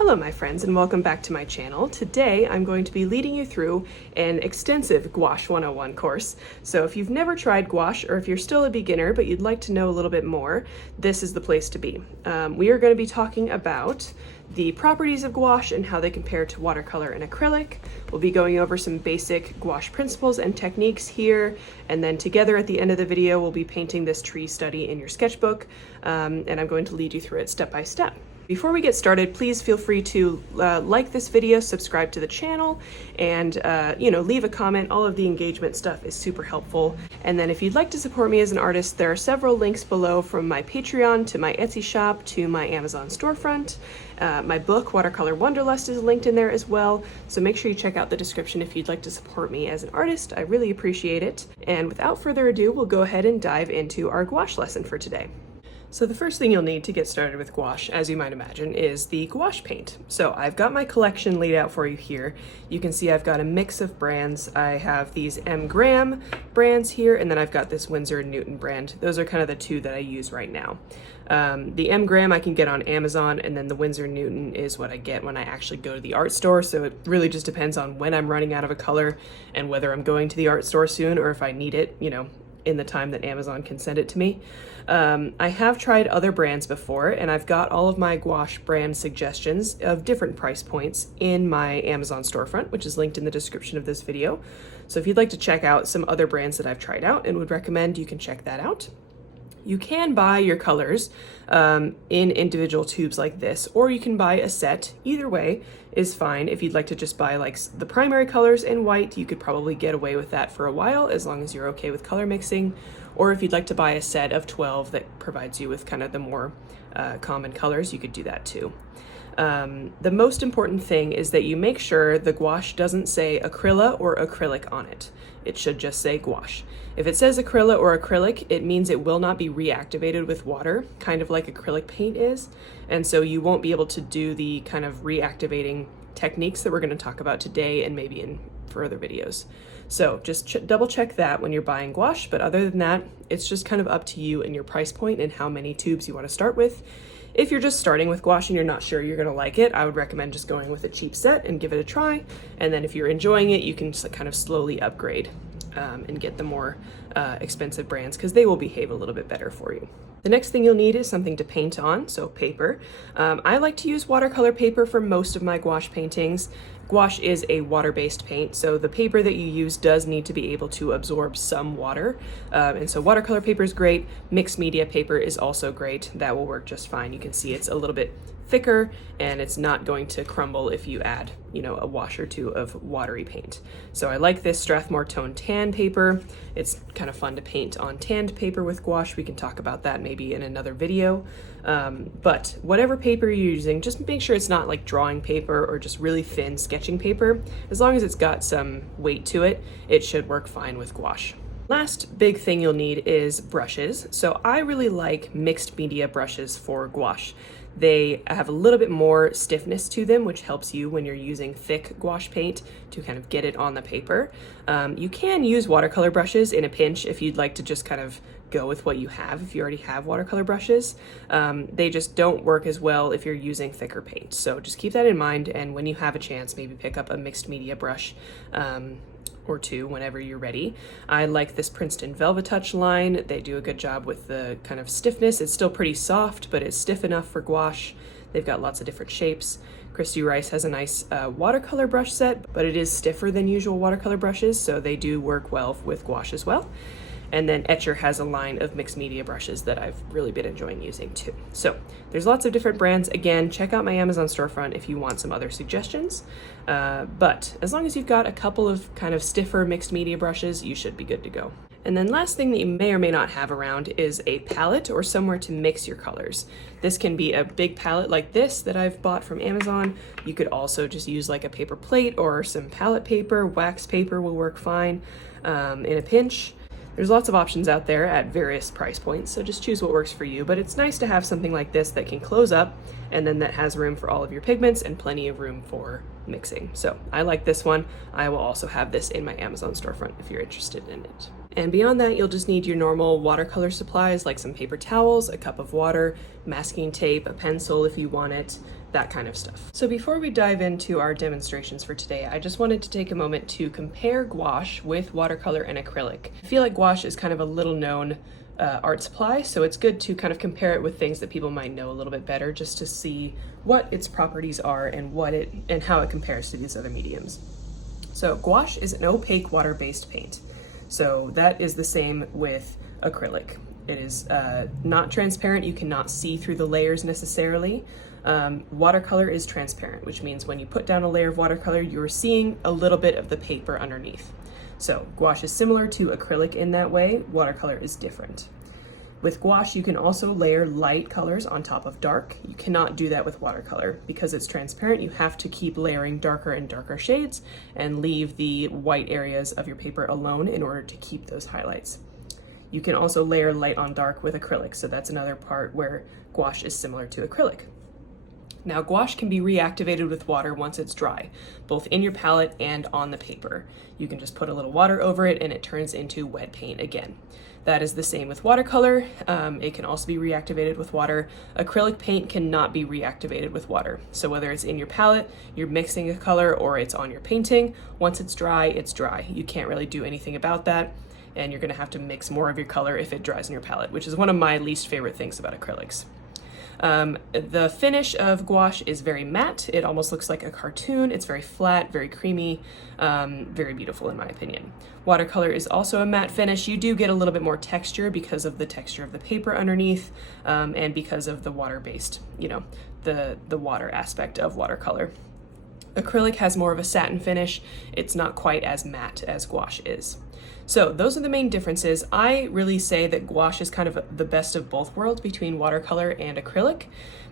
Hello my friends and welcome back to my channel. Today I'm going to be leading you through an extensive Gouache 101 course. So if you've never tried gouache or if you're still a beginner but you'd like to know a little bit more, this is the place to be. We are going to be talking about the properties of gouache and how they compare to watercolor and acrylic. We'll be going over some basic gouache principles and techniques here, and then together at the end of the video we'll be painting this tree study in your sketchbook, and I'm going to lead you through it step by step. Before we get started, please feel free to like this video, subscribe to the channel, and leave a comment. All of the engagement stuff is super helpful. And then if you'd like to support me as an artist, there are several links below, from my Patreon to my Etsy shop to my Amazon storefront. My book, Watercolor Wanderlust, is linked in there as well, so make sure you check out the description if you'd like to support me as an artist. I really appreciate it. And without further ado, we'll go ahead and dive into our gouache lesson for today. So the first thing you'll need to get started with gouache, as you might imagine, is the gouache paint. So I've got my collection laid out for you here. You can see I've got a mix of brands. I have these Graham brands here, and then I've got this Winsor Newton brand. Those are kind of the two that I use right now. The Graham I can get on Amazon, and then the Winsor Newton is what I get when I actually go to the art store. So it really just depends on when I'm running out of a color and whether I'm going to the art store soon or if I need it, in the time that Amazon can send it to me. I have tried other brands before, and I've got all of my gouache brand suggestions of different price points in my Amazon storefront, which is linked in the description of this video. So if you'd like to check out some other brands that I've tried out and would recommend, you can check that out. You can buy your colors in individual tubes like this, or you can buy a set. Either way is fine. If you'd like to just buy like the primary colors in white, you could probably get away with that for a while as long as you're okay with color mixing. Or if you'd like to buy a set of 12 that provides you with kind of the more common colors, you could do that too. The most important thing is that you make sure the gouache doesn't say Acryla or acrylic on it. It should just say gouache. If it says Acryla or acrylic, it means it will not be reactivated with water, kind of like acrylic paint is. And so you won't be able to do the kind of reactivating techniques that we're going to talk about today and maybe in further videos. So just double check that when you're buying gouache, but other than that, it's just kind of up to you and your price point and how many tubes you want to start with. If you're just starting with gouache and you're not sure you're going to like it, I would recommend just going with a cheap set and give it a try. And then if you're enjoying it, you can just kind of slowly upgrade and get the more expensive brands, because they will behave a little bit better for you. The next thing you'll need is something to paint on, so paper. I like to use watercolor paper for most of my gouache paintings. Gouache is a water-based paint, so the paper that you use does need to be able to absorb some water. And so watercolor paper is great. Mixed media paper is also great. That will work just fine. You can see it's a little bit thicker and it's not going to crumble if you add, a wash or two of watery paint. So I like this Strathmore Tone Tan paper. It's kind of fun to paint on tanned paper with gouache. We can talk about that maybe in another video. But whatever paper you're using, just make sure it's not like drawing paper or just really thin sketching paper. As long as it's got some weight to it, it should work fine with gouache. Last big thing you'll need is brushes. So I really like mixed media brushes for gouache. They have a little bit more stiffness to them, which helps you when you're using thick gouache paint to kind of get it on the paper. You can use watercolor brushes in a pinch if you'd like to just kind of go with what you have. If you already have watercolor brushes, they just don't work as well if you're using thicker paint. So just keep that in mind, and when you have a chance, maybe pick up a mixed media brush or two whenever you're ready. I like this Princeton Velvet Touch line. They do a good job with the kind of stiffness. It's still pretty soft, but it's stiff enough for gouache. They've got lots of different shapes. Christy Rice has a nice watercolor brush set, but it is stiffer than usual watercolor brushes, so they do work well with gouache as well. And then Etchr has a line of mixed media brushes that I've really been enjoying using too. So there's lots of different brands. Again, check out my Amazon storefront if you want some other suggestions. But as long as you've got a couple of kind of stiffer mixed media brushes, you should be good to go. And then last thing that you may or may not have around is a palette or somewhere to mix your colors. This can be a big palette like this that I've bought from Amazon. You could also just use like a paper plate or some palette paper. Wax paper will work fine in a pinch. There's lots of options out there at various price points, so just choose what works for you. But it's nice to have something like this that can close up and then that has room for all of your pigments and plenty of room for mixing. So I like this one. I will also have this in my Amazon storefront if you're interested in it. And beyond that, you'll just need your normal watercolor supplies like some paper towels, a cup of water, masking tape, a pencil if you want it, that kind of stuff. So before we dive into our demonstrations for today, I just wanted to take a moment to compare gouache with watercolor and acrylic. I feel like gouache is kind of a little known art supply, so it's good to kind of compare it with things that people might know a little bit better, just to see what its properties are and how it compares to these other mediums. So gouache is an opaque water-based paint. So that is the same with acrylic. It is not transparent. You cannot see through the layers necessarily. Watercolor is transparent, which means when you put down a layer of watercolor, you're seeing a little bit of the paper underneath. So gouache is similar to acrylic in that way. Watercolor is different. With gouache, you can also layer light colors on top of dark. You cannot do that with watercolor. Because it's transparent, you have to keep layering darker and darker shades and leave the white areas of your paper alone in order to keep those highlights. You can also layer light on dark with acrylic, so that's another part where gouache is similar to acrylic. Now, gouache can be reactivated with water once it's dry, both in your palette and on the paper. You can just put a little water over it and it turns into wet paint again. That is the same with watercolor. It can also be reactivated with water. Acrylic paint cannot be reactivated with water. So whether it's in your palette, you're mixing a color, or it's on your painting, once it's dry, it's dry. You can't really do anything about that, and you're gonna have to mix more of your color if it dries in your palette, which is one of my least favorite things about acrylics. The finish of gouache is very matte. It almost looks like a cartoon. It's very flat, very creamy, very beautiful in my opinion. Watercolor is also a matte finish. You do get a little bit more texture because of the texture of the paper underneath, and because of the water-based, the water aspect of watercolor. Acrylic has more of a satin finish. It's not quite as matte as gouache is. So those are the main differences. I really say that gouache is kind of the best of both worlds between watercolor and acrylic.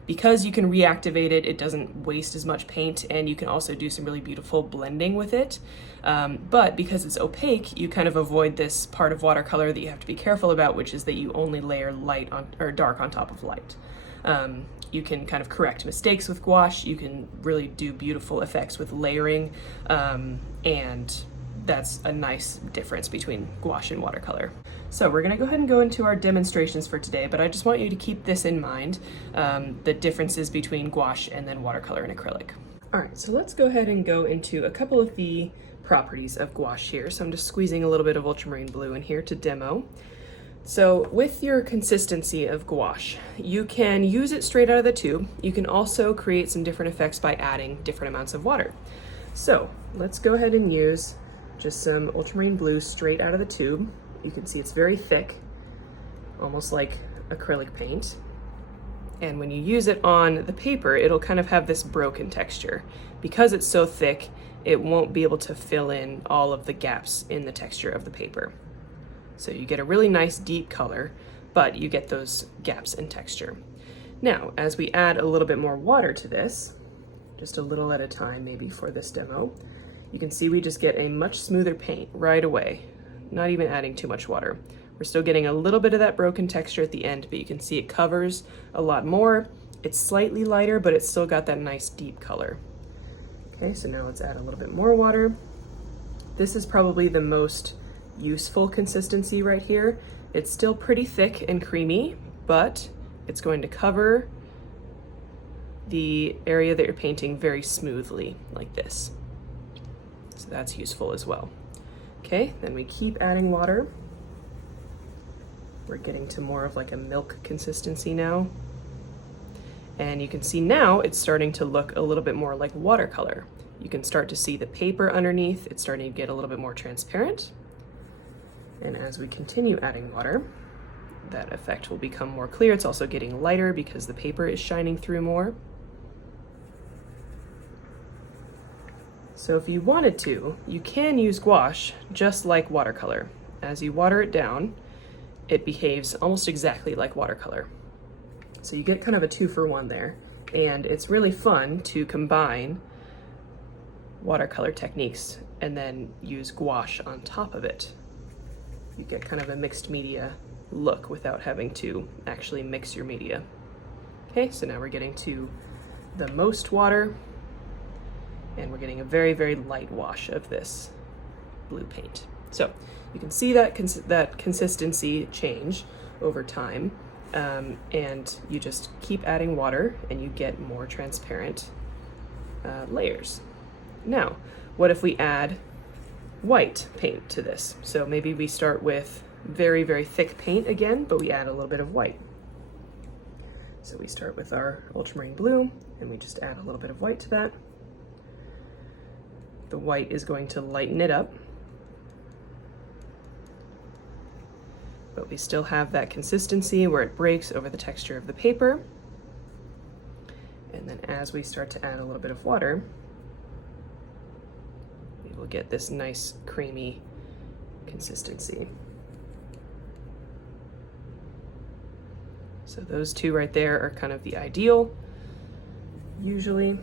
Because you can reactivate it, it doesn't waste as much paint, and you can also do some really beautiful blending with it. But because it's opaque, you kind of avoid this part of watercolor that you have to be careful about, which is that you only layer light on or dark on top of light. You can kind of correct mistakes with gouache. You can really do beautiful effects with layering, and that's a nice difference between gouache and watercolor. So we're gonna go ahead and go into our demonstrations for today, but I just want you to keep this in mind, the differences between gouache and then watercolor and acrylic. All right, so let's go ahead and go into a couple of the properties of gouache here. So I'm just squeezing a little bit of ultramarine blue in here to demo. So with your consistency of gouache, you can use it straight out of the tube. You can also create some different effects by adding different amounts of water. So let's go ahead and use just some ultramarine blue straight out of the tube. You can see it's very thick, almost like acrylic paint. And when you use it on the paper, it'll kind of have this broken texture. Because it's so thick, it won't be able to fill in all of the gaps in the texture of the paper. So you get a really nice deep color, but you get those gaps in texture. Now, as we add a little bit more water to this, just a little at a time maybe for this demo, you can see we just get a much smoother paint right away, not even adding too much water. We're still getting a little bit of that broken texture at the end, but you can see it covers a lot more. It's slightly lighter, but it's still got that nice deep color. Okay, so now let's add a little bit more water. This is probably the most useful consistency right here. It's still pretty thick and creamy, but it's going to cover the area that you're painting very smoothly, like this. So that's useful as well. Okay, then we keep adding water. We're getting to more of like a milk consistency now. And you can see now it's starting to look a little bit more like watercolor. You can start to see the paper underneath. It's starting to get a little bit more transparent. And as we continue adding water, that effect will become more clear. It's also getting lighter because the paper is shining through more. So if you wanted to, you can use gouache just like watercolor. As you water it down, it behaves almost exactly like watercolor. So you get kind of a 2-for-1 there. And it's really fun to combine watercolor techniques and then use gouache on top of it. You get kind of a mixed media look without having to actually mix your media. Okay, so now we're getting to the most water, and we're getting a very, very light wash of this blue paint. So you can see that consistency change over time. and you just keep adding water and you get more transparent layers. Now, what if we add white paint to this? So maybe we start with very, very thick paint again, but we add a little bit of white. So we start with our ultramarine blue and we just add a little bit of white to that. The white is going to lighten it up, but we still have that consistency where it breaks over the texture of the paper. And then as we start to add a little bit of water, we will get this nice creamy consistency. So those two right there are kind of the ideal, usually.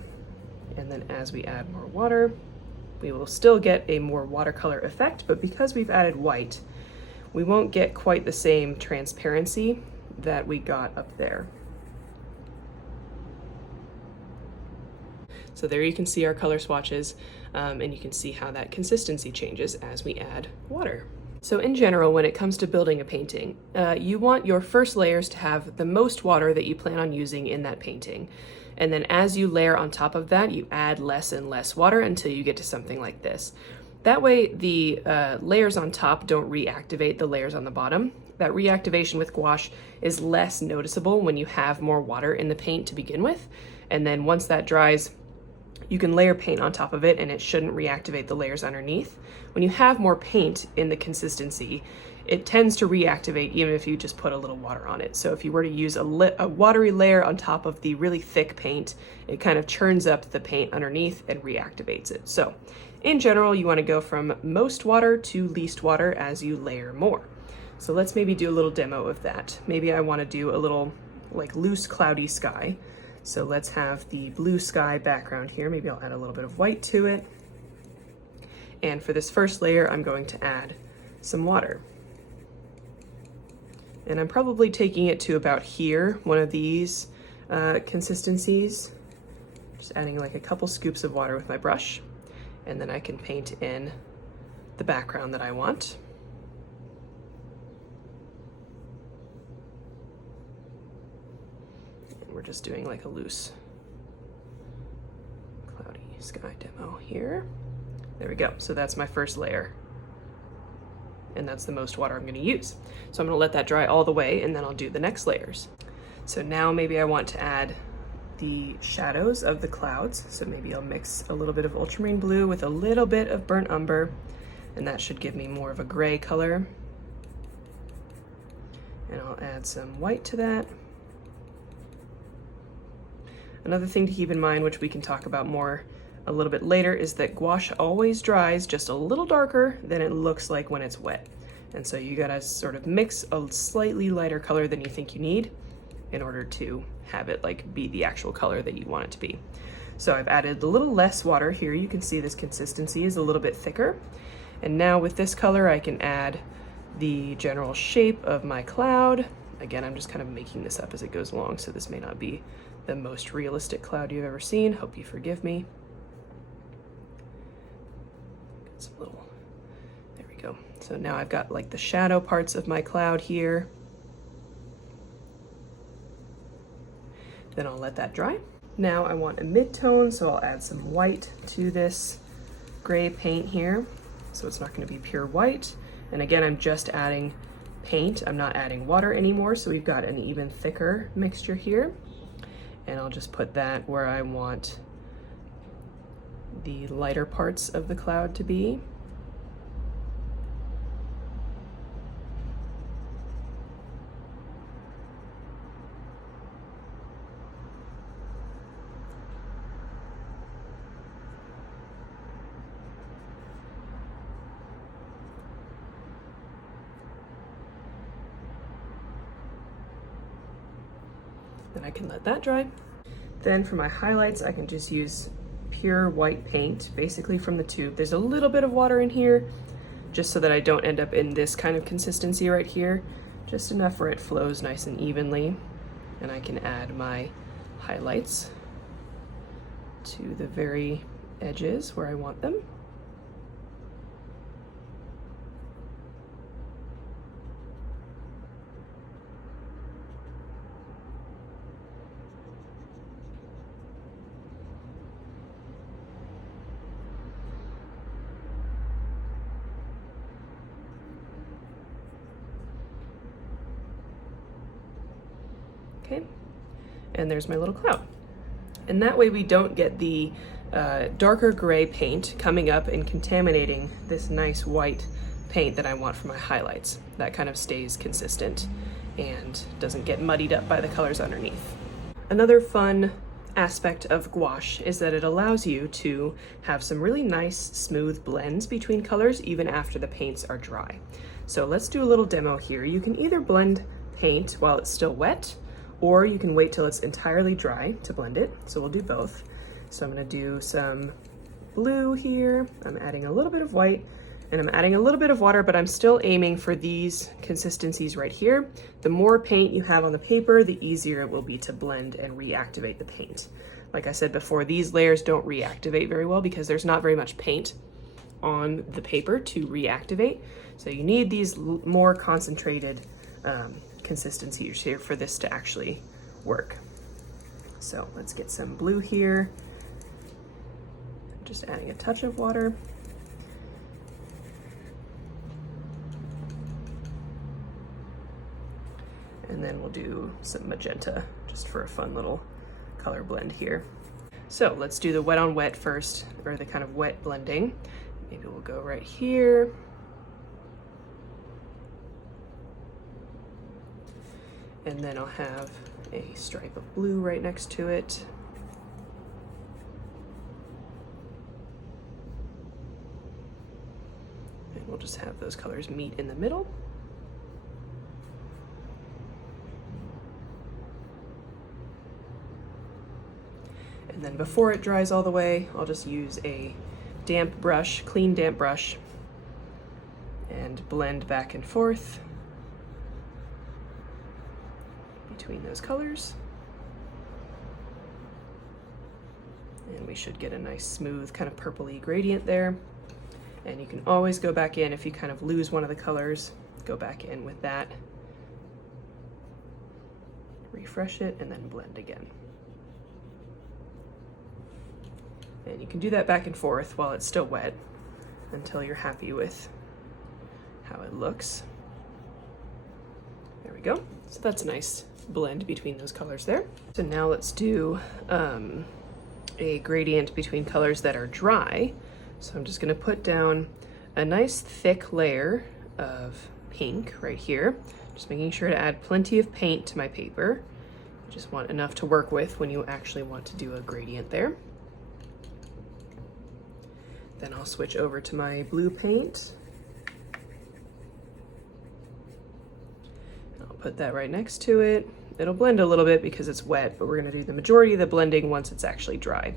And then as we add more water, we will still get a more watercolor effect, but because we've added white, we won't get quite the same transparency that we got up there. So there you can see our color swatches, and you can see how that consistency changes as we add water. So in general, when it comes to building a painting, you want your first layers to have the most water that you plan on using in that painting. And then as you layer on top of that, you add less and less water until you get to something like this. That way the layers on top don't reactivate the layers on the bottom. That reactivation with gouache is less noticeable when you have more water in the paint to begin with. And then once that dries, you can layer paint on top of it and it shouldn't reactivate the layers underneath. When you have more paint in the consistency, it tends to reactivate even if you just put a little water on it. So if you were to use a watery layer on top of the really thick paint, it kind of churns up the paint underneath and reactivates it. So in general, you want to go from most water to least water as you layer more. So let's maybe do a little demo of that. Maybe I want to do a little like loose cloudy sky. So let's have the blue sky background here. Maybe I'll add a little bit of white to it. And for this first layer, I'm going to add some water. And I'm probably taking it to about here, one of these consistencies. Just adding like a couple scoops of water with my brush. And then I can paint in the background that I want. And we're just doing like a loose cloudy sky demo here. There we go. So that's my first layer. And that's the most water I'm going to use. So I'm going to let that dry all the way and then I'll do the next layers. So now maybe I want to add the shadows of the clouds. So maybe I'll mix a little bit of ultramarine blue with a little bit of burnt umber, and that should give me more of a gray color. And I'll add some white to that. Another thing to keep in mind, which we can talk about more a little bit later, is that gouache always dries just a little darker than it looks like when it's wet. And so you gotta sort of mix a slightly lighter color than you think you need in order to have it like be the actual color that you want it to be. So I've added a little less water here. You can see this consistency is a little bit thicker. And now with this color, I can add the general shape of my cloud. Again, I'm just kind of making this up as it goes along, so this may not be the most realistic cloud you've ever seen. Hope you forgive me. Some little, there we go. So now I've got like the shadow parts of my cloud here. Then I'll let that dry. Now I want a mid-tone, so I'll add some white to this gray paint here. So it's not going to be pure white. And again, I'm just adding paint. I'm not adding water anymore, so we've got an even thicker mixture here. And I'll just put that where I want the lighter parts of the cloud to be. Then I can let that dry. Then for my highlights, I can just use pure white paint, basically from the tube. There's a little bit of water in here, just so that I don't end up in this kind of consistency right here, just enough where it flows nice and evenly. And I can add my highlights to the very edges where I want them. Okay, and there's my little cloud. And that way we don't get the darker gray paint coming up and contaminating this nice white paint that I want for my highlights. That kind of stays consistent and doesn't get muddied up by the colors underneath. Another fun aspect of gouache is that it allows you to have some really nice smooth blends between colors even after the paints are dry. So let's do a little demo here. You can either blend paint while it's still wet, or you can wait till it's entirely dry to blend it. So we'll do both. So I'm gonna do some blue here. I'm adding a little bit of white, and I'm adding a little bit of water, but I'm still aiming for these consistencies right here. The more paint you have on the paper, the easier it will be to blend and reactivate the paint. Like I said before, these layers don't reactivate very well because there's not very much paint on the paper to reactivate. So you need these more concentrated consistencies here for this to actually work. So let's get some blue here. Just adding a touch of water. And then we'll do some magenta just for a fun little color blend here. So let's do the wet on wet first, or the kind of wet blending. Maybe we'll go right here. And then I'll have a stripe of blue right next to it. And we'll just have those colors meet in the middle. And then before it dries all the way, I'll just use a damp brush, clean damp brush, and blend back and forth between those colors. And we should get a nice smooth kind of purpley gradient there. And you can always go back in if you kind of lose one of the colors, go back in with that, refresh it, and then blend again. And you can do that back and forth while it's still wet until you're happy with how it looks. There we go. So that's a nice blend between those colors there. So now let's do a gradient between colors that are dry. So I'm just gonna put down a nice thick layer of pink right here, just making sure to add plenty of paint to my paper. You just want enough to work with when you actually want to do a gradient there. Then I'll switch over to my blue paint. I'll put that right next to it. It'll blend a little bit because it's wet, but we're gonna do the majority of the blending once it's actually dry.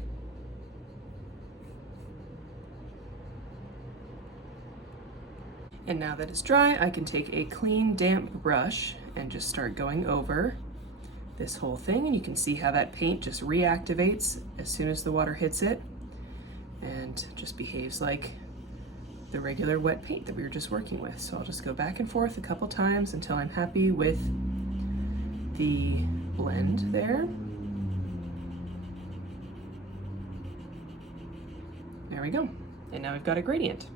And now that it's dry, I can take a clean, damp brush and just start going over this whole thing. And you can see how that paint just reactivates as soon as the water hits it and just behaves like the regular wet paint that we were just working with. So I'll just go back and forth a couple times until I'm happy with the blend there. There we go. And now we've got a gradient.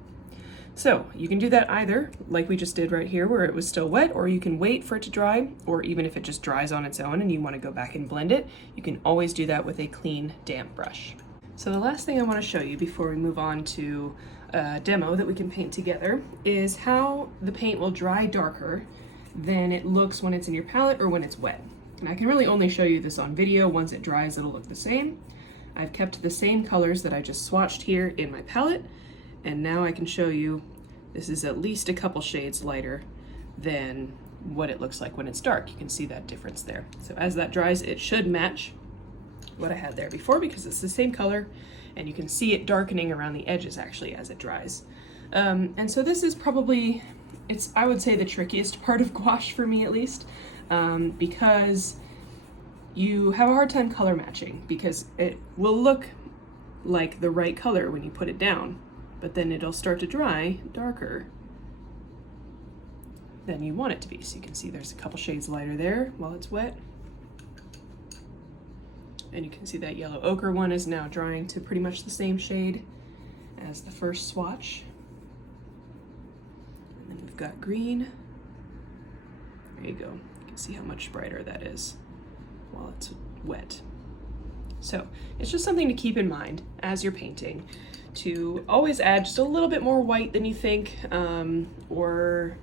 So you can do that either like we just did right here where it was still wet, or you can wait for it to dry, or even if it just dries on its own and you want to go back and blend it, you can always do that with a clean, damp brush. So the last thing I want to show you before we move on to a demo that we can paint together is how the paint will dry darker than it looks when it's in your palette or when it's wet. And I can really only show you this on video. Once it dries, it'll look the same. I've kept the same colors that I just swatched here in my palette, and now I can show you this is at least a couple shades lighter than what it looks like when it's dark. You can see that difference there. So as that dries, it should match what I had there before because it's the same color, and you can see it darkening around the edges actually as it dries. And so this is probably, I would say the trickiest part of gouache for me at least, because you have a hard time color matching because it will look like the right color when you put it down, but then it'll start to dry darker than you want it to be. So you can see there's a couple shades lighter there while it's wet. And you can see that yellow ochre one is now drying to pretty much the same shade as the first swatch. And then we've got green. There you go. You can see how much brighter that is. while it's wet. So it's just something to keep in mind as you're painting, to always add just a little bit more white than you think, or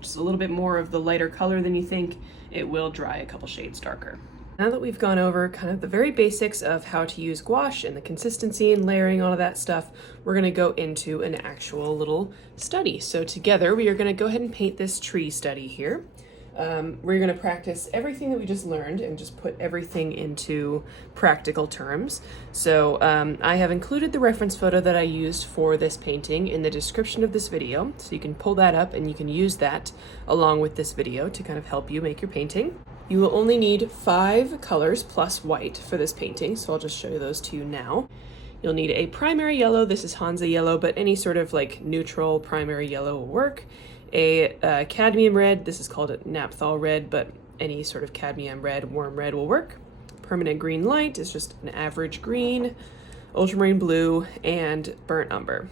just a little bit more of the lighter color than you think. It will dry a couple shades darker. Now that we've gone over kind of the very basics of how to use gouache and the consistency and layering, all of that stuff, we're going to go into an actual little study. So together we are going to go ahead and paint this tree study here. We're going to practice everything that we just learned and just put everything into practical terms. So I have included the reference photo that I used for this painting in the description of this video, so you can pull that up and you can use that along with this video to kind of help you make your painting. You will only need 5 colors plus white for this painting, so I'll just show you those to you now. You'll need a primary yellow. This is Hansa yellow, but any sort of like neutral primary yellow will work. A cadmium red, this is called a naphthol red, but any sort of cadmium red, warm red will work. Permanent green light is just an average green, ultramarine blue, and burnt umber.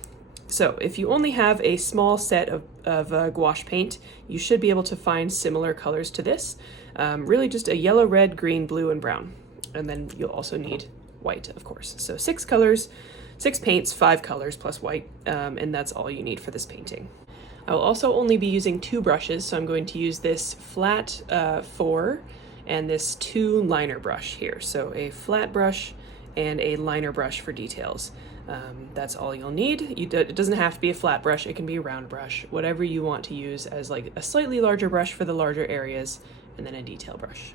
So if you only have a small set of gouache paint, you should be able to find similar colors to this. Really just a yellow, red, green, blue, and brown. And then you'll also need white, of course. So 6 colors, 6 paints, 5 colors plus white, and that's all you need for this painting. I will also only be using 2 brushes, so I'm going to use this flat 4 and this 2 liner brush here. So a flat brush and a liner brush for details. That's all you'll need. It doesn't have to be a flat brush, it can be a round brush, whatever you want to use as like a slightly larger brush for the larger areas, and then a detail brush.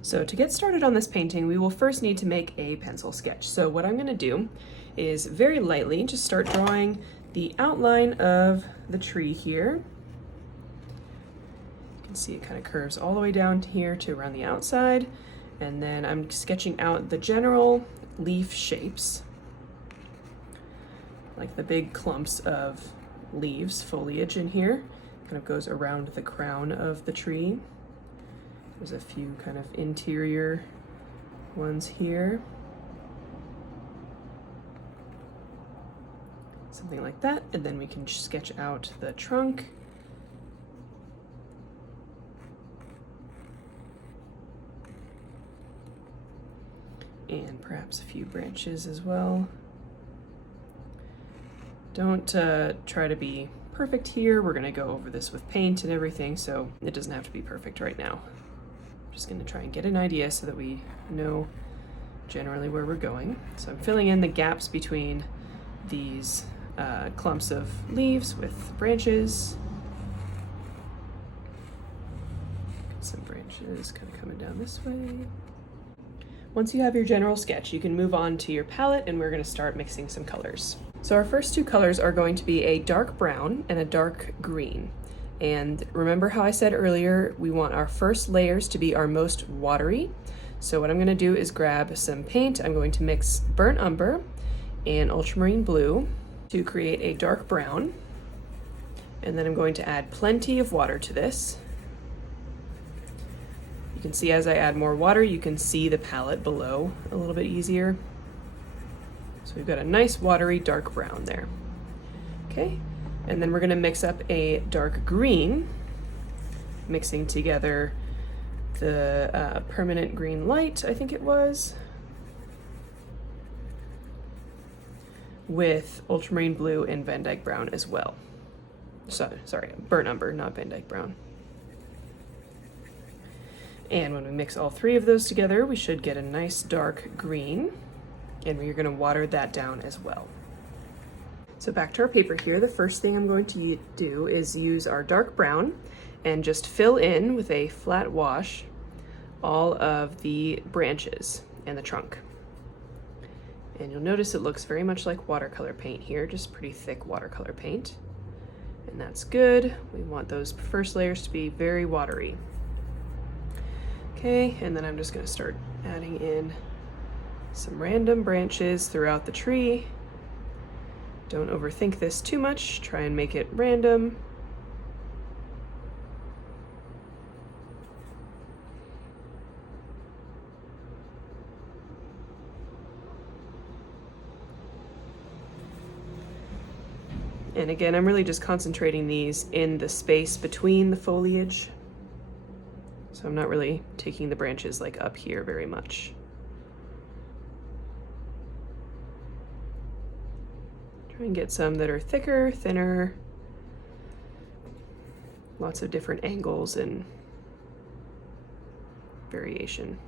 So to get started on this painting, we will first need to make a pencil sketch. So what I'm going to do is very lightly just start drawing the outline of the tree here. You can see it kind of curves all the way down here to around the outside, and then I'm sketching out the general leaf shapes, like the big clumps of leaves, foliage in here, kind of goes around the crown of the tree. There's a few kind of interior ones here. Something like that, and then we can sketch out the trunk. And perhaps a few branches as well. Don't try to be perfect here. We're gonna go over this with paint and everything, so it doesn't have to be perfect right now. I'm just gonna try and get an idea so that we know generally where we're going. So I'm filling in the gaps between these clumps of leaves with branches. Some branches kind of coming down this way. Once you have your general sketch, you can move on to your palette, and we're going to start mixing some colors. So our first 2 colors are going to be a dark brown and a dark green. And remember how I said earlier, we want our first layers to be our most watery. So what I'm going to do is grab some paint. I'm going to mix burnt umber and ultramarine blue to create a dark brown, and then I'm going to add plenty of water to this. You can see as I add more water, you can see the palette below a little bit easier. So we've got a nice watery dark brown there. Okay, and then we're going to mix up a dark green, mixing together the permanent green light, I think it was, with ultramarine blue and Van Dyke brown as well. Sorry, burnt umber, not Van Dyke brown. And when we mix all 3 of those together, we should get a nice dark green, and we're going to water that down as well. So back to our paper here, the first thing I'm going to do is use our dark brown and just fill in with a flat wash all of the branches and the trunk. And you'll notice it looks very much like watercolor paint here, just pretty thick watercolor paint. And that's good. We want those first layers to be very watery. Okay, and then I'm just going to start adding in some random branches throughout the tree. Don't overthink this too much. Try and make it random. And again, I'm really just concentrating these in the space between the foliage. So So I'm not really taking the branches like up here very much. Try and get some that are thicker, thinner, lots of different angles and variation.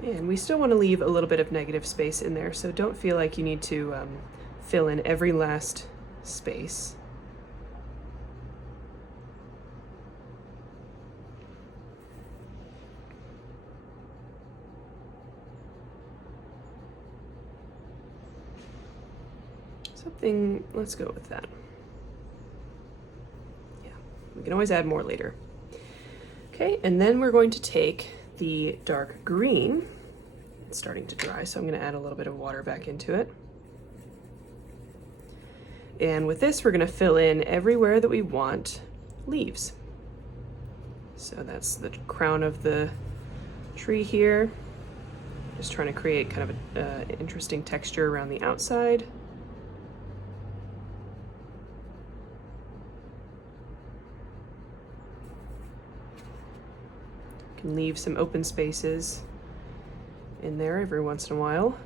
And we still want to leave a little bit of negative space in there, so don't feel like you need to fill in every last space. Something, let's go with that. Yeah, we can always add more later. Okay, and then we're going to take the dark green. It's starting to dry, so I'm going to add a little bit of water back into it. And with this, we're going to fill in everywhere that we want leaves. So that's the crown of the tree here. Just trying to create kind of an interesting texture around the outside. Can leave some open spaces in there every once in a while.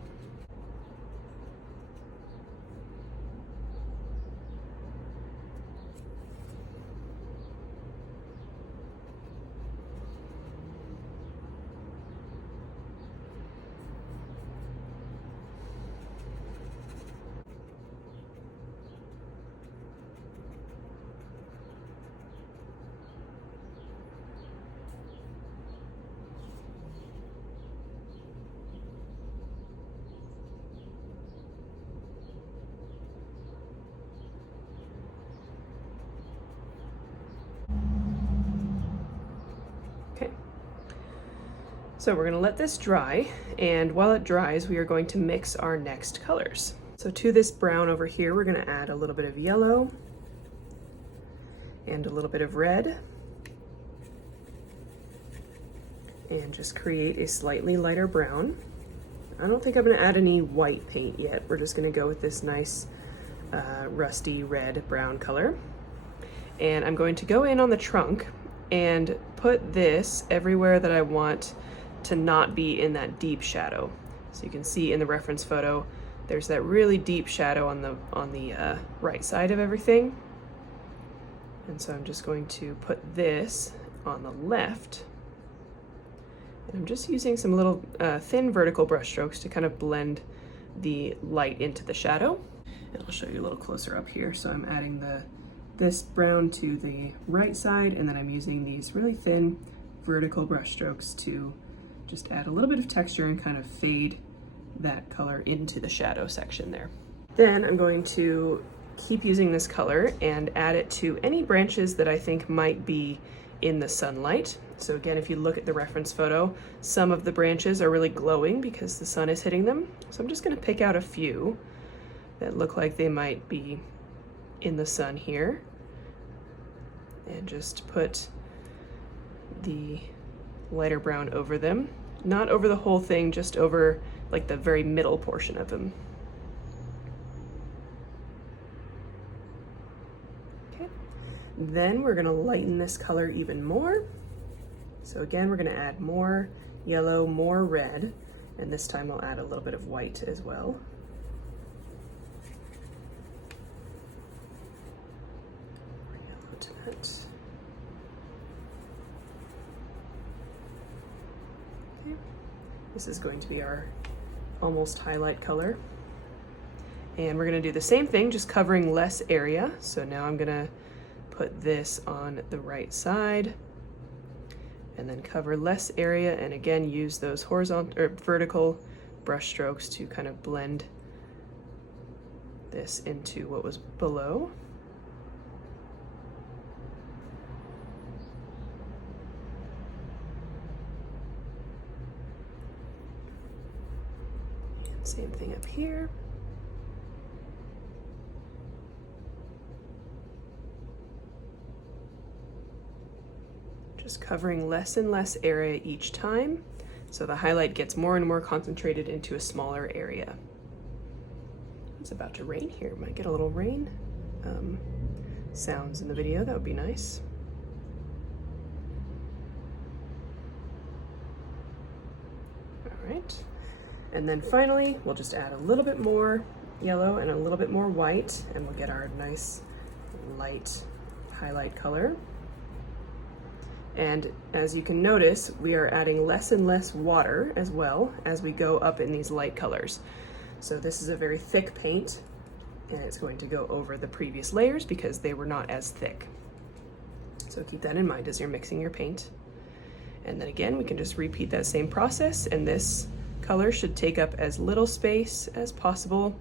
So we're going to let this dry, and while it dries, we are going to mix our next colors. So to this brown over here, we're going to add a little bit of yellow and a little bit of red, and just create a slightly lighter brown. I don't think I'm going to add any white paint yet. We're just going to go with this nice rusty red brown color. And I'm going to go in on the trunk and put this everywhere that I want to not be in that deep shadow. So you can see in the reference photo, there's that really deep shadow on the right side of everything. And so I'm just going to put this on the left. And I'm just using some little thin vertical brush strokes to kind of blend the light into the shadow. And I'll show you a little closer up here. So I'm adding this brown to the right side, and then I'm using these really thin vertical brush strokes to just add a little bit of texture and kind of fade that color into the shadow section there. Then I'm going to keep using this color and add it to any branches that I think might be in the sunlight. So again, if you look at the reference photo, some of the branches are really glowing because the sun is hitting them. So I'm just going to pick out a few that look like they might be in the sun here, and just put the lighter brown over them. Not over the whole thing, just over like the very middle portion of them. Okay, then we're gonna lighten this color even more. So again, we're gonna add more yellow, more red, and this time I'll add a little bit of white as well. Yellow to that. This is going to be our almost highlight color. And we're gonna do the same thing, just covering less area. So now I'm gonna put this on the right side and then cover less area, and again, use those horizontal or vertical brush strokes to kind of blend this into what was below. Same thing up here. Just covering less and less area each time, so the highlight gets more and more concentrated into a smaller area. It's about to rain here. Might get a little rain sounds in the video. That would be nice. All right. And then finally, we'll just add a little bit more yellow and a little bit more white, and we'll get our nice light highlight color. And as you can notice, we are adding less and less water as well as we go up in these light colors. So this is a very thick paint, and it's going to go over the previous layers because they were not as thick. So keep that in mind as you're mixing your paint. And then again, we can just repeat that same process, and this color should take up as little space as possible.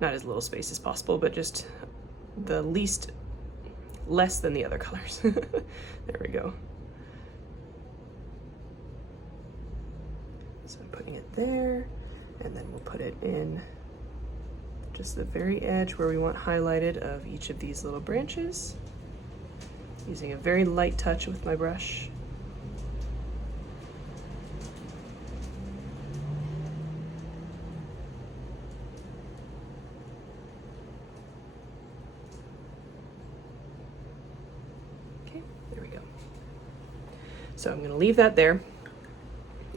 Not as little space as possible, but just the less than the other colors. There we go. So I'm putting it there, and then we'll put it in just the very edge where we want highlighted of each of these little branches, using a very light touch with my brush. There we go. So I'm going to leave that there,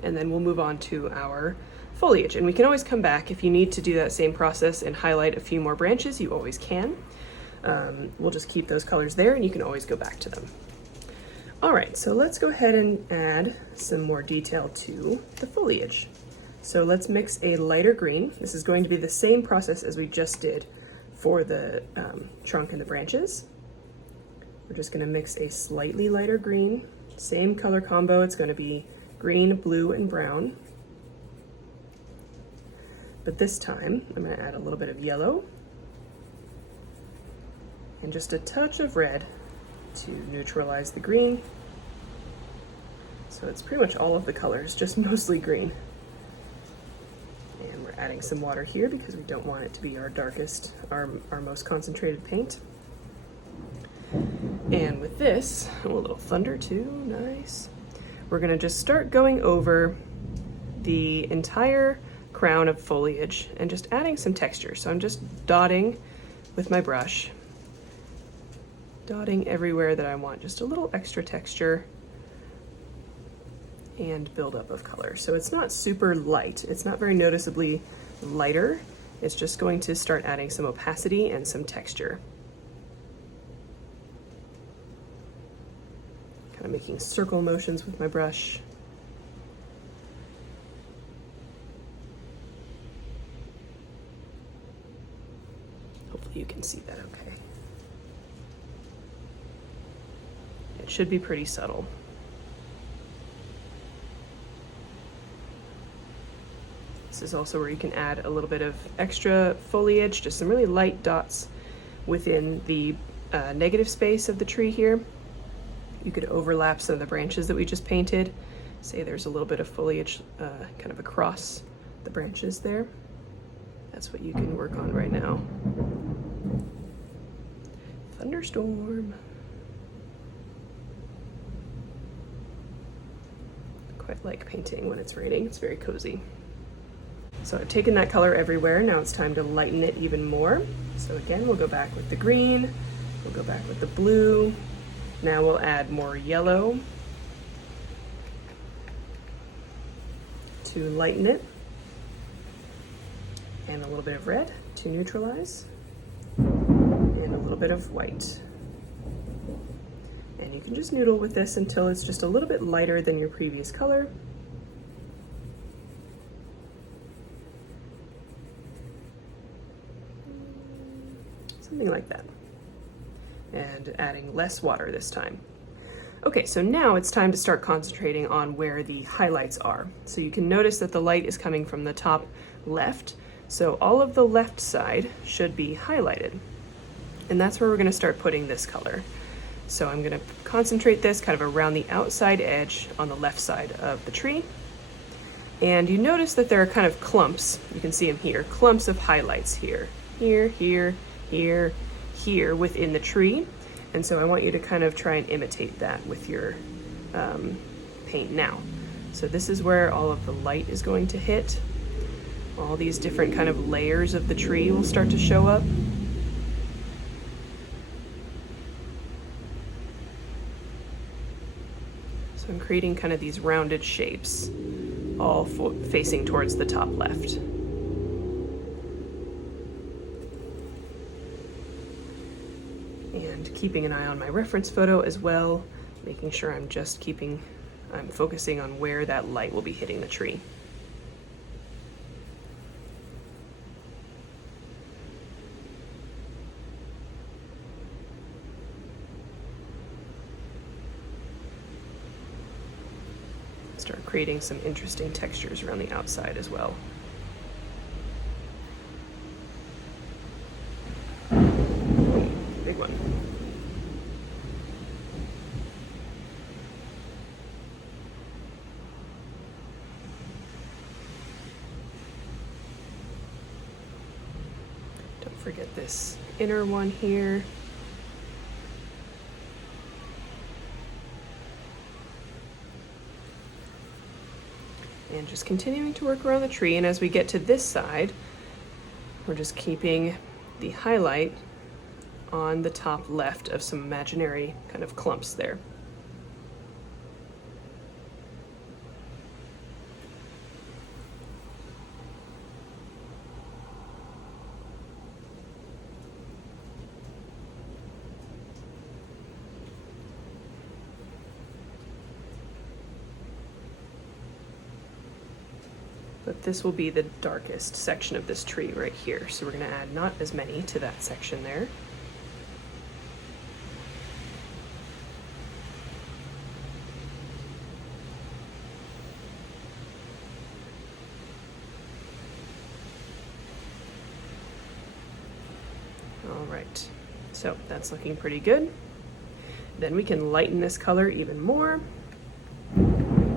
and then we'll move on to our foliage. And we can always come back if you need to do that same process and highlight a few more branches. You always can. We'll just keep those colors there, and you can always go back to them. All right, so let's go ahead and add some more detail to the foliage. So let's mix a lighter green. This is going to be the same process as we just did for the trunk and the branches. We're just going to mix a slightly lighter green, same color combo. It's going to be green, blue, and brown. But this time, I'm going to add a little bit of yellow and just a touch of red to neutralize the green. So it's pretty much all of the colors, just mostly green. And we're adding some water here because we don't want it to be our darkest, our most concentrated paint. And with this, a little thunder too, nice. We're gonna just start going over the entire crown of foliage and just adding some texture. So I'm just dotting with my brush, dotting everywhere that I want, just a little extra texture and buildup of color. So it's not super light, it's not very noticeably lighter. It's just going to start adding some opacity and some texture. Kind of making circle motions with my brush. Hopefully you can see that okay. It should be pretty subtle. This is also where you can add a little bit of extra foliage, just some really light dots within the negative space of the tree here. You could overlap some of the branches that we just painted. Say there's a little bit of foliage kind of across the branches there. That's what you can work on right now. Thunderstorm. Quite like painting when it's raining. It's very cozy. So I've taken that color everywhere. Now it's time to lighten it even more. So again, we'll go back with the green. We'll go back with the blue. Now we'll add more yellow to lighten it, and a little bit of red to neutralize, and a little bit of white. And you can just noodle with this until it's just a little bit lighter than your previous color. Something like that. And adding less water this time. Okay, so now it's time to start concentrating on where the highlights are. So you can notice that the light is coming from the top left, so all of the left side should be highlighted. And that's where we're gonna start putting this color. So I'm gonna concentrate this kind of around the outside edge on the left side of the tree. And you notice that there are kind of clumps, you can see them here, clumps of highlights here, here, here within the tree. And so I want you to kind of try and imitate that with your paint now. So this is where all of the light is going to hit. All these different kind of layers of the tree will start to show up. So I'm creating kind of these rounded shapes, all facing towards the top left. And keeping an eye on my reference photo as well, making sure I'm focusing on where that light will be hitting the tree. Start creating some interesting textures around the outside as well. Big one. Don't forget this inner one here. And just continuing to work around the tree, and as we get to this side, we're just keeping the highlight on the top left of some imaginary kind of clumps there. But this will be the darkest section of this tree right here. So we're going to add not as many to that section there. All right, so that's looking pretty good. Then we can lighten this color even more,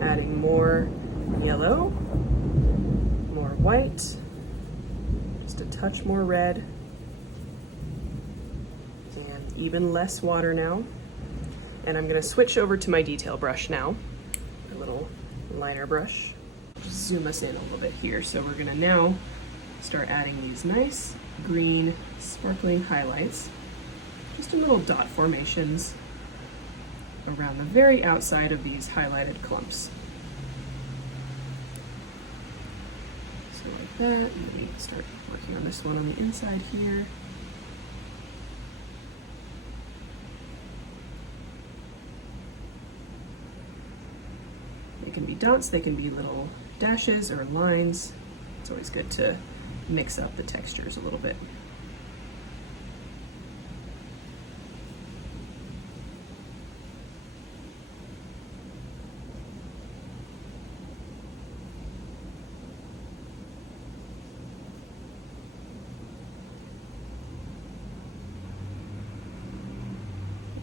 adding more yellow, more white, just a touch more red, and even less water now. And I'm gonna switch over to my detail brush now, a little liner brush. Just zoom us in a little bit here. So we're gonna now start adding these nice green sparkling highlights, just in little dot formations around the very outside of these highlighted clumps. So like that, and we start working on this one on the inside here. They can be dots, they can be little dashes or lines. It's always good to mix up the textures a little bit.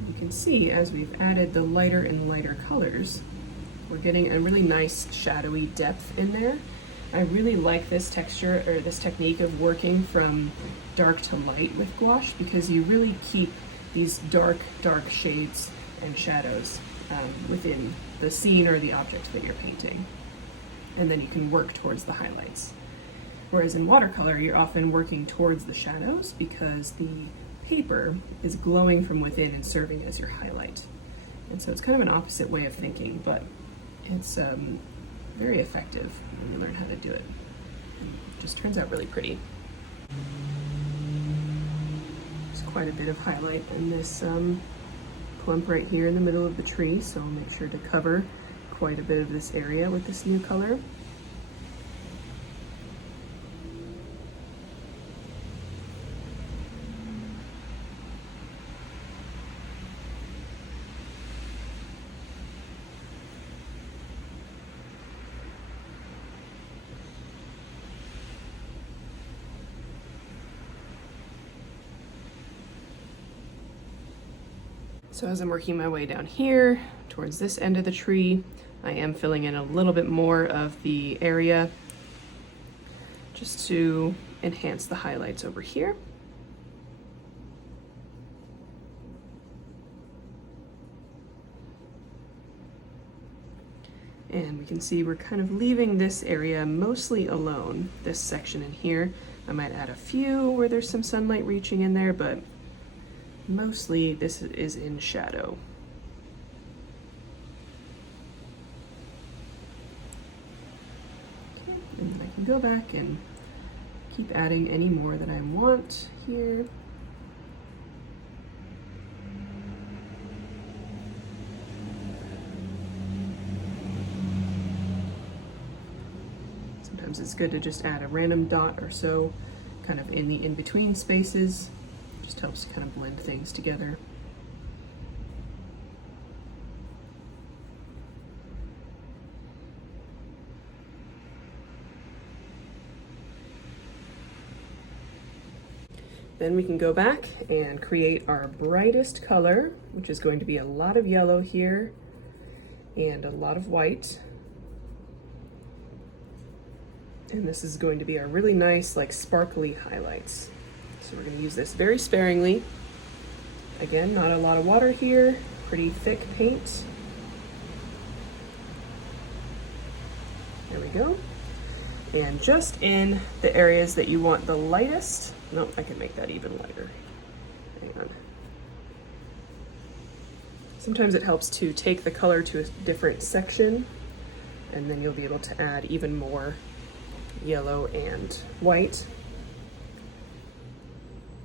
You can see as we've added the lighter and lighter colors, we're getting a really nice shadowy depth in there. I really like this texture, or this technique of working from dark to light with gouache, because you really keep these dark shades and shadows within the scene or the object that you're painting. And then you can work towards the highlights. Whereas in watercolor, you're often working towards the shadows because the paper is glowing from within and serving as your highlight. And so it's kind of an opposite way of thinking, but it's very effective when you learn how to do it. It just turns out really pretty. There's quite a bit of highlight in this clump right here in the middle of the tree, so I'll make sure to cover quite a bit of this area with this new color. So as I'm working my way down here towards this end of the tree, I am filling in a little bit more of the area just to enhance the highlights over here. And we can see we're kind of leaving this area mostly alone, this section in here. I might add a few where there's some sunlight reaching in there, but mostly this is in shadow. Okay, and then I can go back and keep adding any more that I want here. Sometimes it's good to just add a random dot or so kind of in the in-between spaces. Just helps kind of blend things together. Then we can go back and create our brightest color, which is going to be a lot of yellow here and a lot of white. And this is going to be our really nice, like, sparkly highlights. So we're going to use this very sparingly. Again, not a lot of water here, pretty thick paint. There we go. And just in the areas that you want the lightest, no, I can make that even lighter. Hang on. Sometimes it helps to take the color to a different section, and then you'll be able to add even more yellow and white.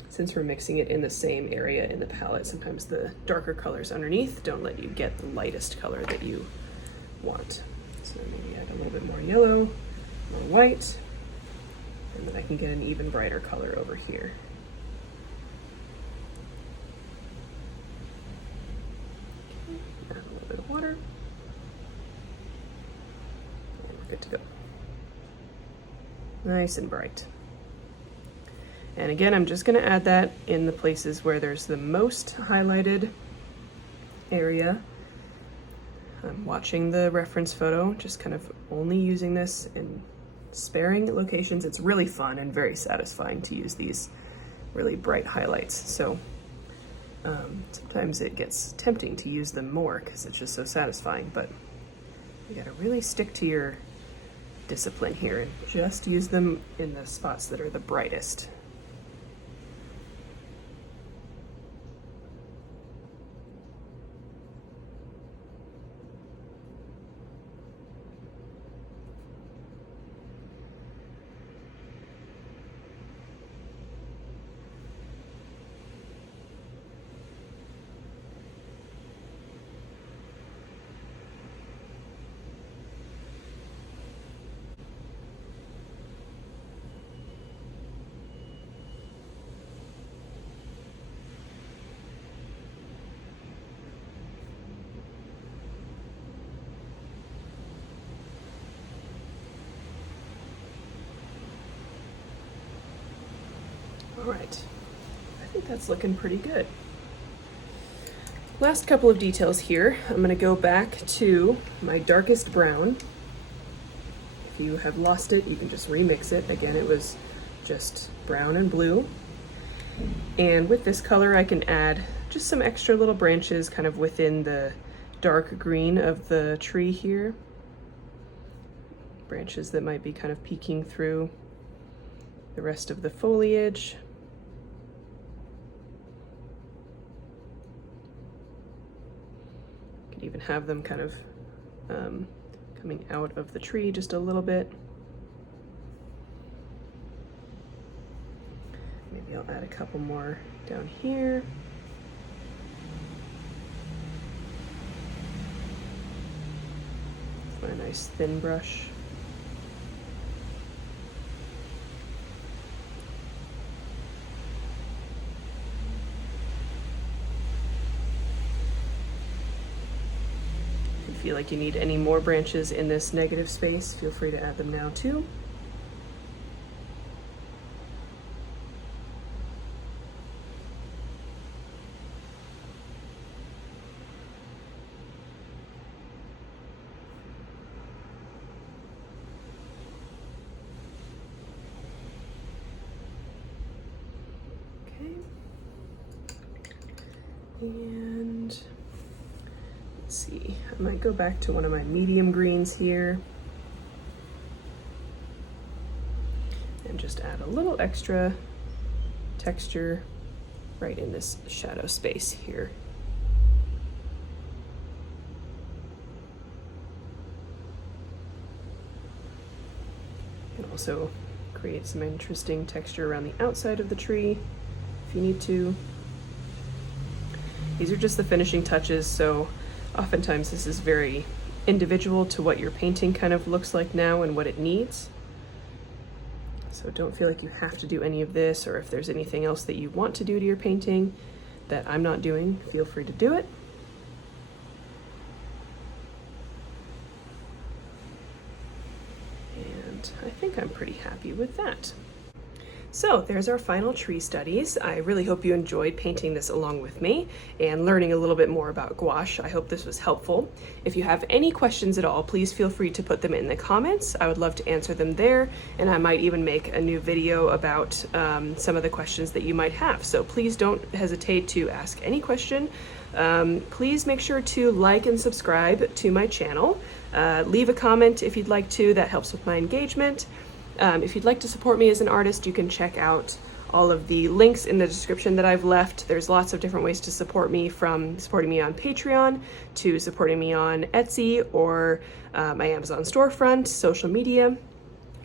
Since we're mixing it in the same area in the palette, sometimes the darker colors underneath don't let you get the lightest color that you want. So maybe add a little bit more yellow, more white, and then I can get an even brighter color over here. Okay, add a little bit of water, and we're good to go. Nice and bright. And again, I'm just going to add that in the places where there's the most highlighted area. I'm watching the reference photo, just kind of only using this in sparing locations. It's really fun and very satisfying to use these really bright highlights. So sometimes it gets tempting to use them more because it's just so satisfying, but you got to really stick to your discipline here and just use them in the spots that are the brightest. All right, I think that's looking pretty good. Last couple of details here. I'm going to go back to my darkest brown. If you have lost it, you can just remix it. Again, it was just brown and blue. And with this color, I can add just some extra little branches kind of within the dark green of the tree here. Branches that might be kind of peeking through the rest of the foliage. Could even have them kind of coming out of the tree just a little bit. Maybe I'll add a couple more down here. For a nice thin brush. Feel like you need any more branches in this negative space, feel free to add them now too. And let's see, I might go back to one of my medium greens here and just add a little extra texture right in this shadow space here. You can also create some interesting texture around the outside of the tree if you need to. These are just the finishing touches, so oftentimes this is very individual to what your painting kind of looks like now and what it needs. So don't feel like you have to do any of this, or if there's anything else that you want to do to your painting that I'm not doing, feel free to do it. And I think I'm pretty happy with that. So there's our final tree studies. I really hope you enjoyed painting this along with me and learning a little bit more about gouache. I hope this was helpful. If you have any questions at all, please feel free to put them in the comments. I would love to answer them there, and I might even make a new video about some of the questions that you might have. So please don't hesitate to ask any question. Please make sure to like and subscribe to my channel. Leave a comment if you'd like to, that helps with my engagement. If you'd like to support me as an artist, you can check out all of the links in the description that I've left. There's lots of different ways to support me, from supporting me on Patreon to supporting me on Etsy or my Amazon storefront, social media.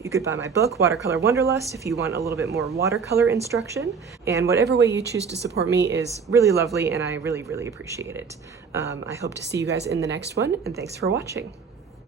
You could buy my book, Watercolor Wanderlust, if you want a little bit more watercolor instruction. And whatever way you choose to support me is really lovely, and I really, really appreciate it. I hope to see you guys in the next one, and thanks for watching.